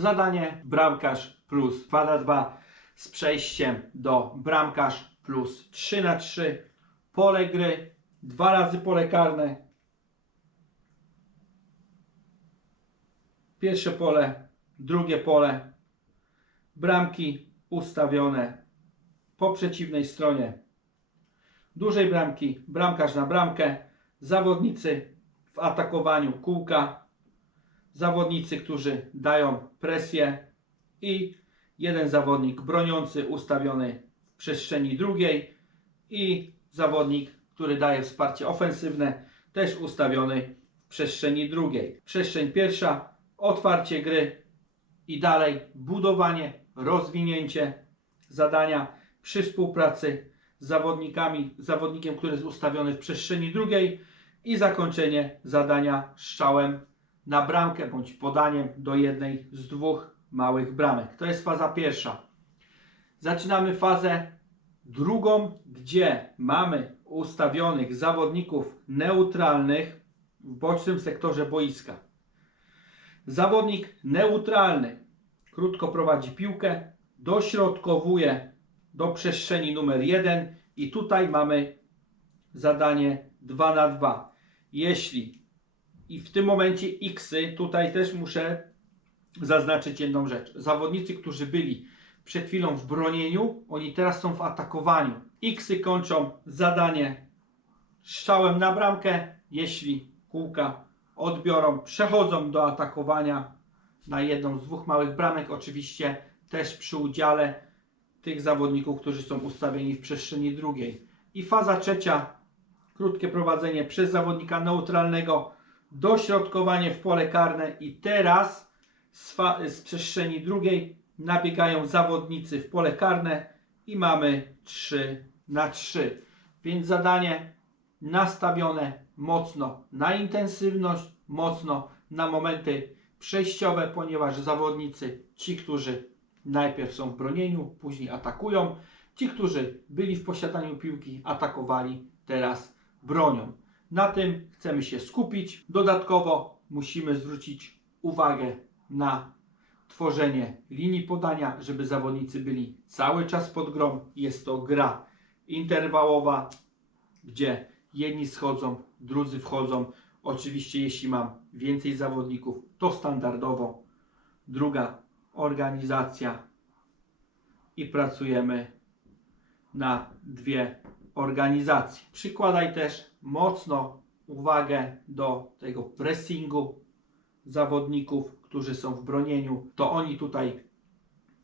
Zadanie bramkarz plus 2 na 2 z przejściem do bramkarz plus 3 na 3 Pole gry, dwa razy pole karne. Pierwsze pole, drugie pole. Bramki ustawione po przeciwnej stronie dużej bramki, bramkarz na bramkę, zawodnicy w atakowaniu kółka, zawodnicy, którzy dają presję i jeden zawodnik broniący ustawiony w przestrzeni drugiej i zawodnik, który daje wsparcie ofensywne, też ustawiony w przestrzeni drugiej. Przestrzeń pierwsza, otwarcie gry i dalej budowanie, rozwinięcie zadania przy współpracy z zawodnikami, zawodnikiem, który jest ustawiony w przestrzeni drugiej i zakończenie zadania strzałem na bramkę bądź podaniem do jednej z dwóch małych bramek. To jest faza pierwsza. Zaczynamy fazę drugą, gdzie mamy ustawionych zawodników neutralnych w bocznym sektorze boiska. Zawodnik neutralny krótko prowadzi piłkę, dośrodkowuje do przestrzeni numer 1 i tutaj mamy zadanie 2 na 2. Jeśli i w tym momencie xy, tutaj też muszę zaznaczyć jedną rzecz. Zawodnicy, którzy byli przed chwilą w bronieniu, oni teraz są w atakowaniu. Xy kończą zadanie strzałem na bramkę. Jeśli kółka odbiorą, przechodzą do atakowania na jedną z dwóch małych bramek, oczywiście też przy udziale tych zawodników, którzy są ustawieni w przestrzeni drugiej. I faza trzecia, krótkie prowadzenie przez zawodnika neutralnego, dośrodkowanie w pole karne i teraz z, z przestrzeni drugiej nabiegają zawodnicy w pole karne i mamy 3 na 3. Więc zadanie nastawione mocno na intensywność, mocno na momenty przejściowe, ponieważ zawodnicy, ci, którzy najpierw są w bronieniu, później atakują, ci, którzy byli w posiadaniu piłki, atakowali, teraz bronią. Na tym chcemy się skupić. Dodatkowo musimy zwrócić uwagę na tworzenie linii podania, żeby zawodnicy byli cały czas pod grą. Jest to gra interwałowa, gdzie jedni schodzą, drudzy wchodzą. Oczywiście, jeśli mam więcej zawodników, to standardowo druga organizacja i pracujemy na dwie organizacje. Przykładaj też mocno uwagę do tego pressingu zawodników, którzy są w bronieniu. To oni tutaj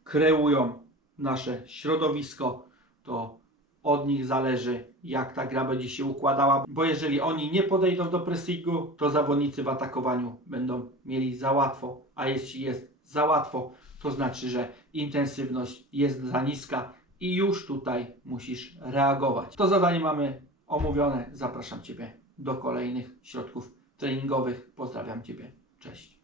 kreują nasze środowisko. To od nich zależy, jak ta gra będzie się układała, bo jeżeli oni nie podejdą do pressingu, to zawodnicy w atakowaniu będą mieli za łatwo, a jeśli jest za łatwo, to znaczy, że intensywność jest za niska i już tutaj musisz reagować. To zadanie mamy omówione. Zapraszam Ciebie do kolejnych środków treningowych. Pozdrawiam Ciebie. Cześć.